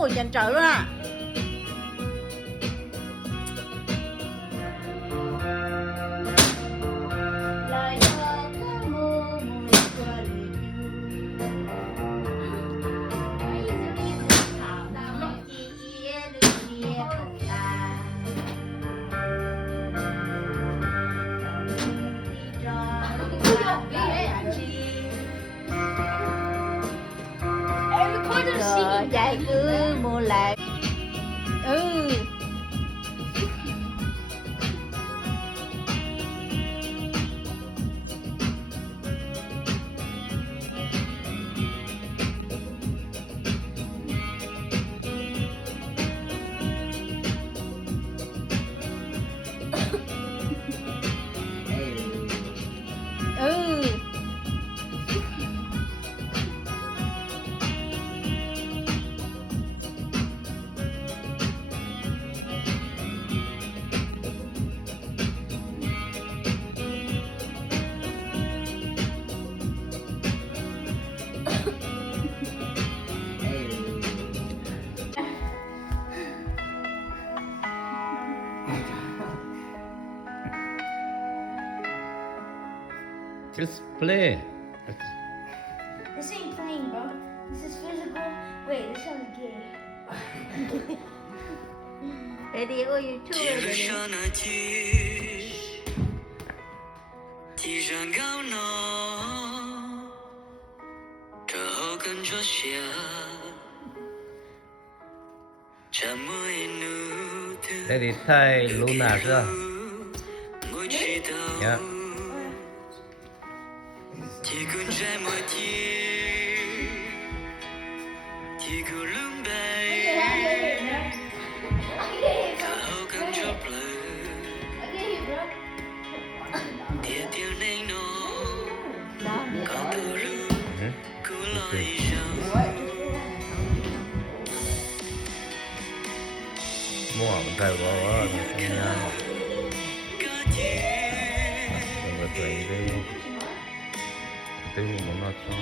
Ôi chân trời luôn à. Dạy cứ mua lại. Just play. This ain't playing, bro. This is physical. Wait, this sounds gay. Daddy ơi YouTube Daddy 太 Luna 是吧？ Yeah. Mua mình thay bỏ nha. Đừng có tùy đi. Tôi muốn nó cho.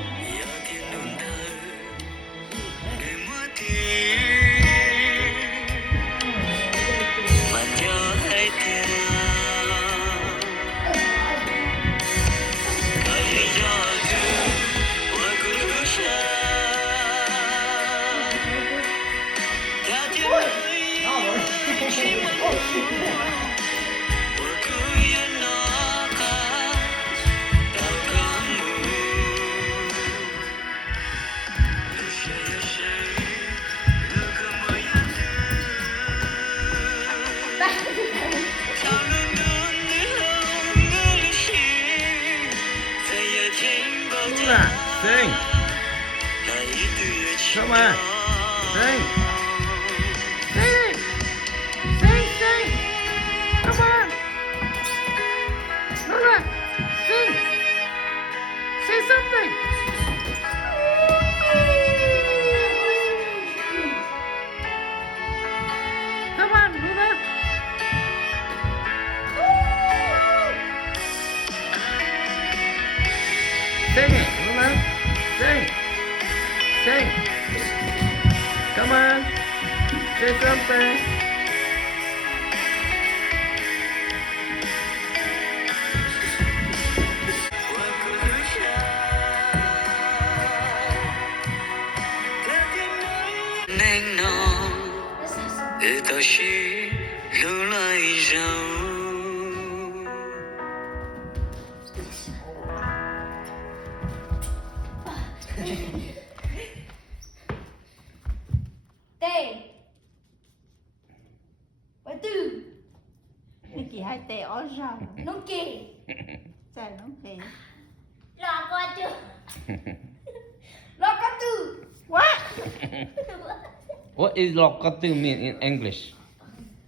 Sing. Come on. Sing. Sing. Sing, sing. Come on. Come on. Sing. Say something. Come on, Luna. Sing it, Luna. Sing. Sing. Come on. Say something. Tê. Bà Tư. Chị hai tè ó rau. Nó kì. Trời nó kỳ. Lò con chưa? Lò con Tư. What? What is lokatu mean in English?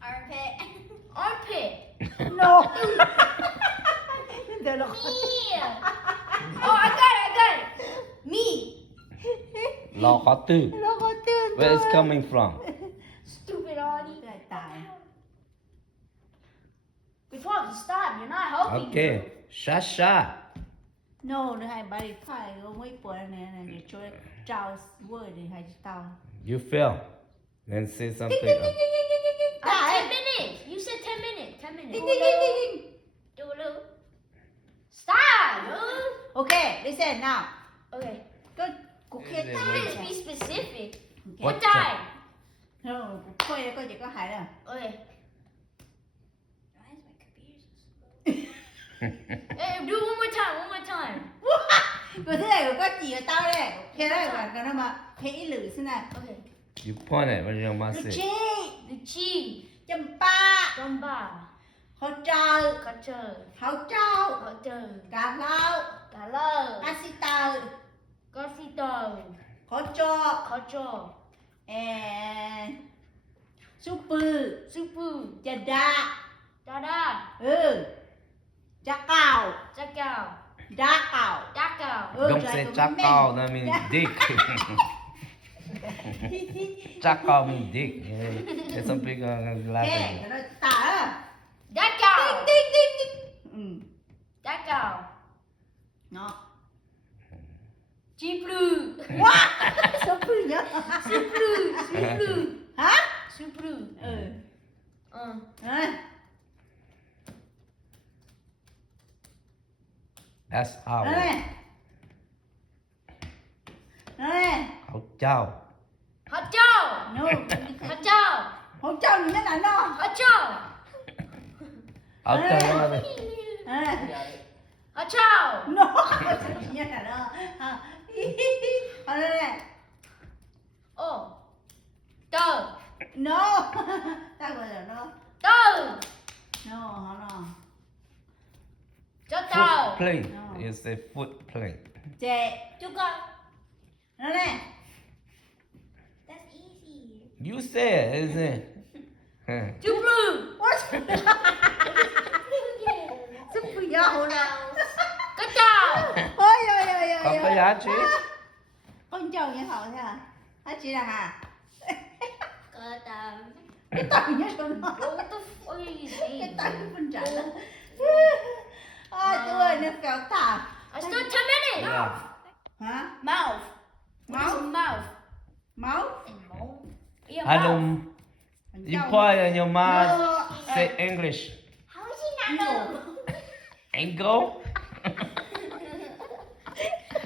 Armpit. Armpit. No. They're not. Yeah. Oh, I got it. Me. Lokatu. Nó có tương. Where is coming from? Stupid Audie. Trời tài. Before I stop, you're not helping. Okay. Shasha. No, nó hay bari phải có mấy bữa này này để cho trao word thì hay tao. You feel. Then say Ding, something. ding, ding, ding, ding, ding, ding, ding. 10 Tại. minutes. You said 10 minutes. 10 Ding, minutes. ding, ding, ding, ding. Dulu. Stop, dude. Okay, listen now. Okay. Có cuộc kia Đây, ta. đây, Please be specific. What What time? No, cuộc coi đây coi chỉ có hai đâu. Okay. Why is my computer so slow? Hey, do it one more time. One more time. Rồi thế này có chỉ ở tao đây. Thế đây là cái nó mà thấy lử thế này. Okay. You point it when your mouth Lư say. chi, Lychee. châm ba, Gamba. hỗ trợ, Kacang. hỗ trợ, Hotel. cà lao, Galau. asita, Gosito. hỗ trợ, Kocho. and super, Supu. chà đa, Dada. chà cào, Jakao. đá cào. Dakao. Don't say chakao, that means dick. Chakao means dick. Yeah. There's some people Thế, laughing. nó tả. Dakao. Ding, ding, ding. Dakao. Nó. Chiplu. Wow, sao cứ nhớ. Suplu. Suplu. Hả? Suplu. That's Nó our. này. Nó này. Khẩu chào. Hachao. No. Hachao. Hỗ trợ mình nhất là nó. Hachao. Khẩu chào là gì? Nó này. Hachao. Nó. Hỗ trợ mình nhất là nó. Nó này. Oh. Tờ. No. Tao gọi là nó. Tờ. No, nó. Cho tờ. Footplate. No. You say footplate. Chè. Chú con. Nó này. That's easy. You say it, isn't it? Huh. Chuplu. What? Sắp vừa nhau nè. Cachao. Ôi ôi ôi ôi. Có cái giá trị. Con chồng như họ thế à? Hả chị là hả? Cachao. Cái tay nhá cho nó. What the fuck are you Cái saying? tay mình trả lời. Ôi tôi nó kéo thả. I still 10 minutes. Yeah. Hả? Mouth. What is a mouth? Máu? Mouth. Yeah, I mouth. don't. Mình You chồng. point in your mouth. No. Say English. How is he not know? Angle.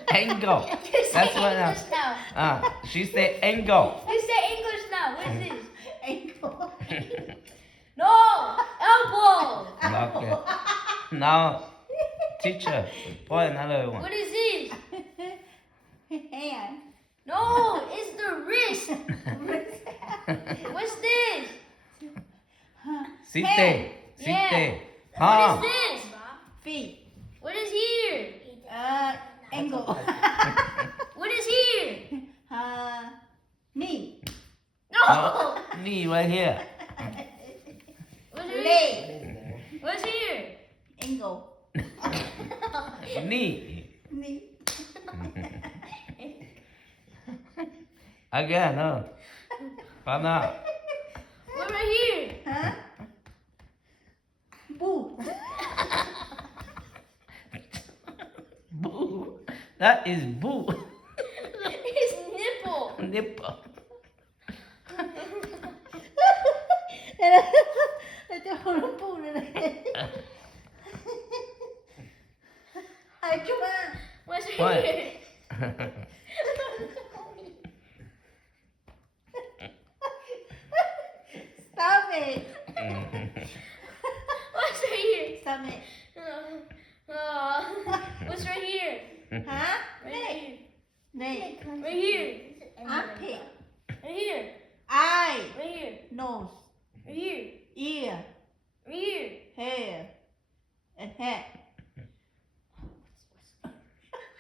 Angle. You say That's what English now. She say angle. You say English now. What is this? Ankle. No. Elbow. Okay. Now, teacher, point another one. What is this? Hand. No, it's the wrist. What's this? Site. Yeah. Site. What is this? Feet. What is here? Ankle. What is here? Knee. No. Knee right here. What's here? Leg. What's here? Ankle. Knee. Knee. Again, no. Pana. What right here? Hả? Bu. Boo. That is boo. His nipple. Nipple. Để cho nó bu này này. Hai chú à. What's right What? here? Stop it. What's right here? Stop it. What's right here? Hả? Right Này. here. Này. Right here. Armpit. Right here. Eye. Right here. Nose. Right here. Ear. Right here. Hair. And head.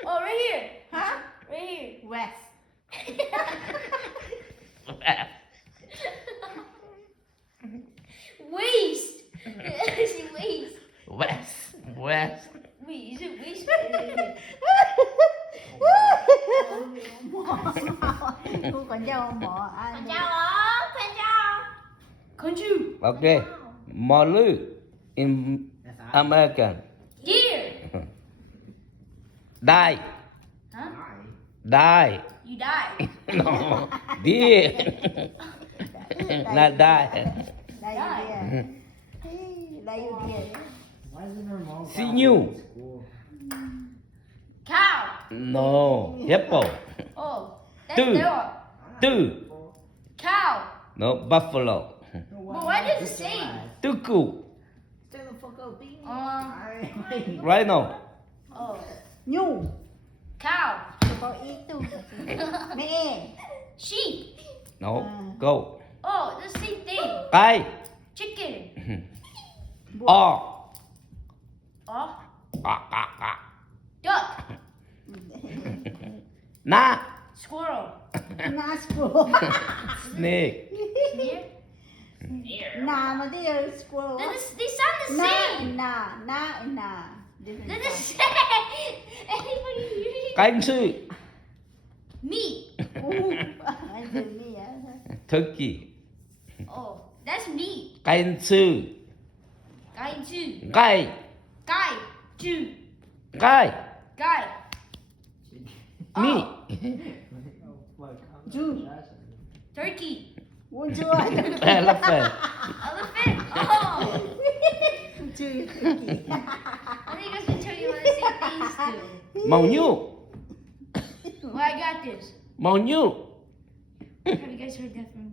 Oh, right here. Hả? Right here. West. Waist. See, waist. West. West. Wait, is it waist? Cô còn dâu mỏ ai? Conju. Okay. Malu in American. Deer. Die. Huh? Die. You die. No. Deer. Not die. ได้อยู่เดียได้อยู่เดีย Why isn't her mom See following you. me to school? Cow. No. Hippo. Oh, that's Dude. dog. Two. Cow. No. Buffalo. But why does it say? Tuku. Stay the fuck up, baby. Rhino. Oh, ยู cow. กระเป๋าอีกตู้แม่เอง Sheep. No. Go. Oh, the same thing. Kai. Chicken. Or. Oh, Quack, quack, quack. duck. Na. Squirrel. นาสกู Snake. Deer. นามาที่สกู They sound the นา same. นา They're the same. Anybody hear Cánh sư. Meat. อู้อันเดียวนี่อ่ะ Turkey. Oh, that's meat. Cánh sư. Guy two. Gai. Guy two. Gai. Guy. Me. Two. Turkey. วุ้นช่วย Elephant. Elephant. Oh. ชื่อ I think I should tell you what the same things do. Màu nhu. Well, I got this. Màu nhu. Have you guys heard that from?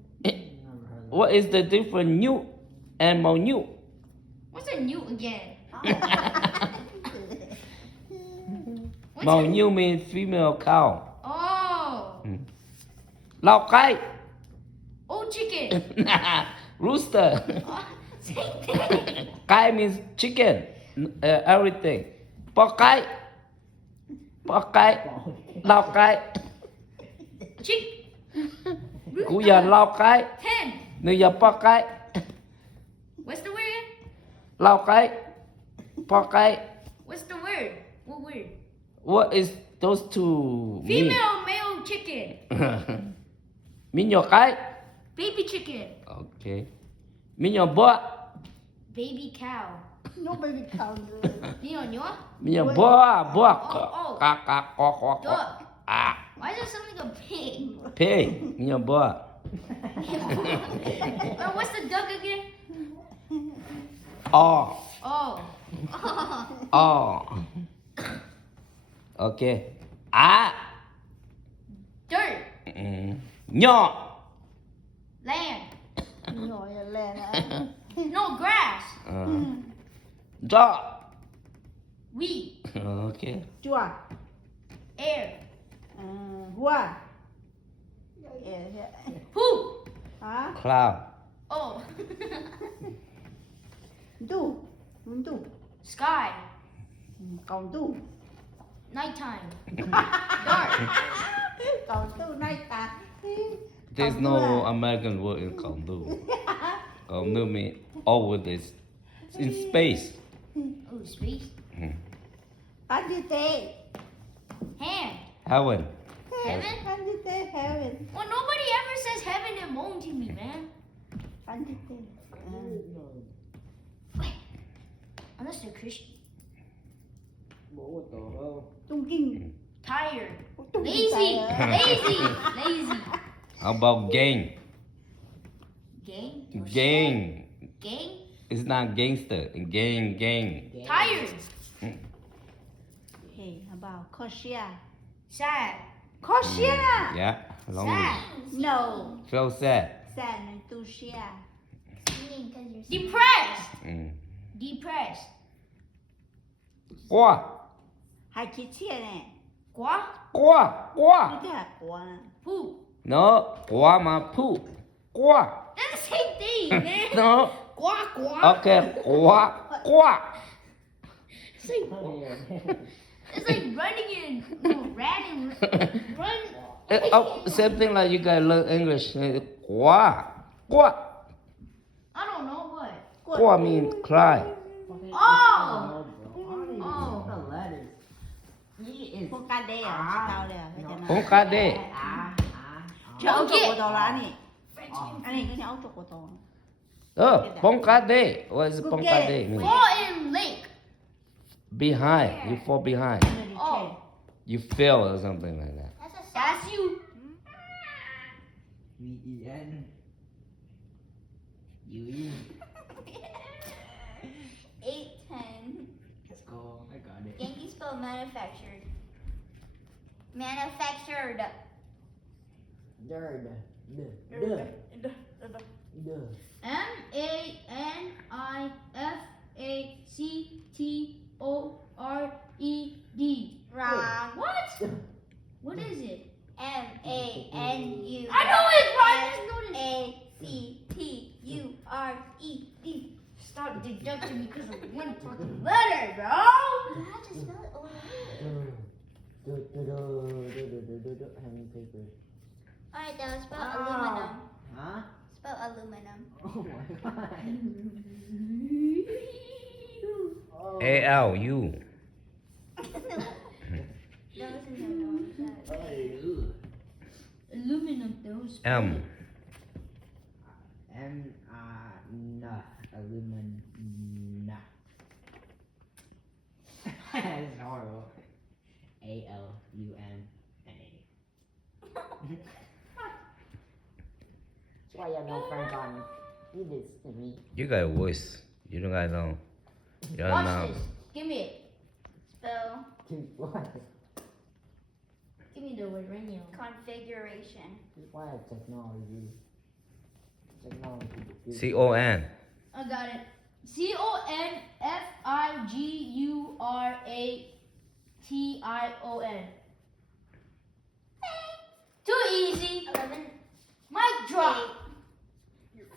What is the difference nhu and màu nhu? What's a newt again? What's Màu a- nhu means female cow. Oh. Lao cai. Oh, chicken. Rooster. Oh, same thing. Cai means chicken. Everything. Bò cai. Bò cai. Lao cai. Chick. Cú giờ lao cai. Hen. Nếu giờ bò cai. What's the word? Lao cai. Bò cai. What's the word? What word? What is those two mean? Female, male chicken. Mean your cai. Baby chicken. Okay. Mean your bò. Baby cow. น้องไปมีเขาเลย Neon, you? Mean your bò. Bò. Oh. Cà cà cò cò cò. Duck. Ah. Why does it sound like a pig? Pig. Mean your bò. What's the duck again? Oh. Oh. Oh. Okay. Ah. Dirt. Nhỏ. Land. หน่อยแรงนะ No grass. Dog. Wheat. Okay. จั่ว Air. หัวเอ๋เนี่ย Poop. ฮะ Cloud. Oh. ตู้มันตู้ Sky. กองตู้ Nighttime. Dark. กองตู้ในตา There's no American word in Kawm. Kawm means over this in space. Oh, space. คันดิเต้ Hand. Heaven. Heaven? คันดิเต้เฮเวน Well, nobody ever says heaven and moan to me, man. คันดิเต้ Unless they're Christian. บอกว่าต่อเรา ตุ้งกิ้ง Tired. ตุ้งกิ้ง Lazy. Lazy. Lazy. How about gang? Gang? Gang. Gang? It's not gangster. Gang, gang. Tired. เฮ้ยฮาบาวคอเชีย Sad. คอเชีย Yeah. Long Sad. no So sad. แซนตูเชีย Depressed. Mm. Depressed. Qua. ไฮคิดเชียเนี่ย Gua? Qua. Qua. ไม่ได้กลัวนะ Poop. No. Qua mà poop. Qua. That's the same thing, man. No. Gua, gua. Okay. Qua. Qua. It's like running in, no, rat and run. Same thing like you guys learn English. Qua. Qua. I don't know what. Qua means cry. Oh. The letters. He is พวกการเดย์อ่ะเตาเลยอ่ะไม่ใช่นะ Không ca đê. จะเอาตัวโตร้านนี่อันนี้ก็จะเอาตัวโต Bông ca đê. What is bông ca đê mean? Fall in lake. Behind. You fall behind. Oh. You fell or something like that. That's you. VEN. You. 810. Let's go. I got it. Yankee spell manufactured. Manufactured. Dirt. MANIFactured. Wrong. What? What is it? MANU. I know it's wrong. I just ACTURED. Stop deducting because of one fucking letter, bro. You have to spell it over. Having paper. Alright, now spell aluminum. Huh? Spell aluminum. Oh my god. Oh. ALU. Aluminum, those. M. Nah. Alumina. That's horrible. ALUMNA. That's why you have no friends on. You did to me. You got a voice. You don't got no. You don't Watch know. this. Give me it. Spell What? Give me the word right now. configuration. Why technology? Technology. CON. I got it. CONFIGURATION. Too easy. 11. Mic drop.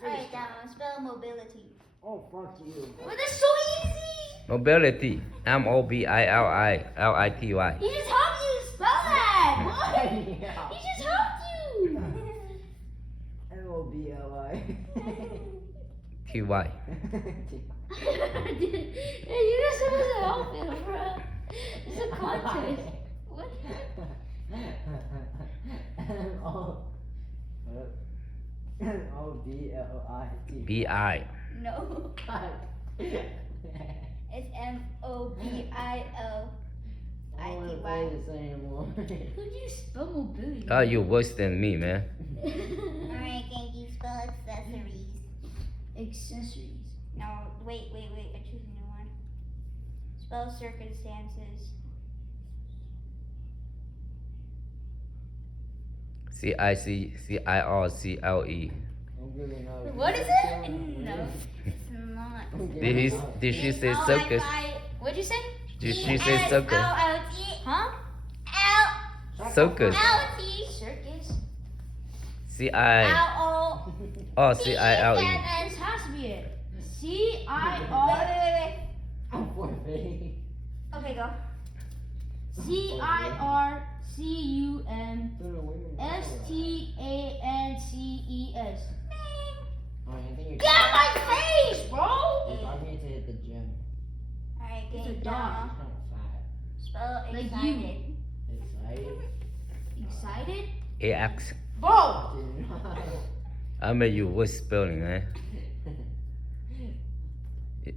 Alright, now spell mobility. Oh, fuck you. Well, that's so easy. Mobility. MOBILILITY. He just helped you spell that. What? Yeah. He just helped you. MOBLI. TY. Hey, you guys supposed to help him, bro. It's a contest. What? MOBLIT. BI. No. It's MOBILITY. Could you spell mobility? Oh, you worse than me, man. Alright, Genki, spell accessories. Accessories. No, wait, I choose a new one. Spell circumstances. CIRCLE. What is it? No, it's not. Did she say circus? What'd you say? Did she say circus? Huh? Circus. Circus. CI. L-O. Oh, CILE. This has to be it. CIR. Wait. I'm forfeiting. Okay, go. CIRCUMSTANCES. Alright, I think you're Get out my face, bro! You're talking to hit the gym. Alright, It's a Genki, dog. It's kind of fat. spell Like excited. Excited? Excited? AX. Bro! I made you worse spelling, man.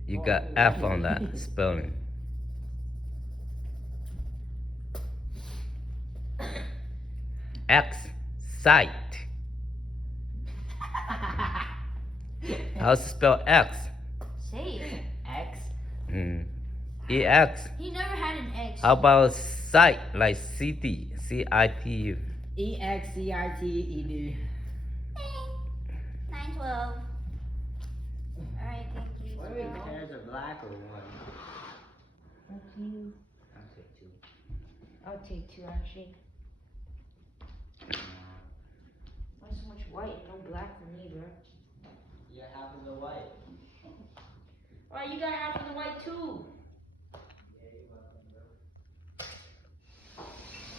You got F on that spelling. X. Sight. How to spell X? Say it. X? EX. He never had an X. How about sight, like CT, CITU? EXCITED. 912. Alright, Genki. What are we pairs of black or what? Thank you. I'll take two. I'll take two, actually. Why so much white? No black for me, bro. You got half of the white. Alright, you got half of the white too.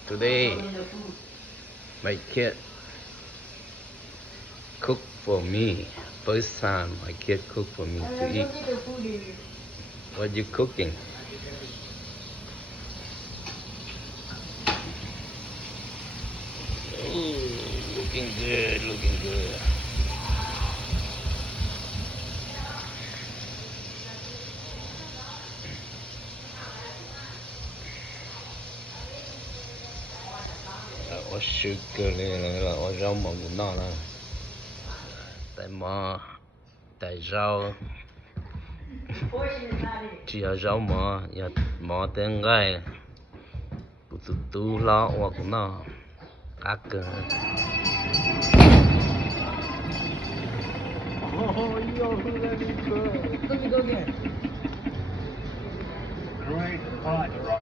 Today, my kid cooked for me. First time my kid cooked for me to eat. What you cooking? Ooh, looking good, looking good. Có sugar lên là có rau mỏng của nó nè. Tại mà Tại rau Portion is not it. chỉ là rau mò tên gai tu lo hoặc nó các Oh, yo, let me go. Let me go again. Great.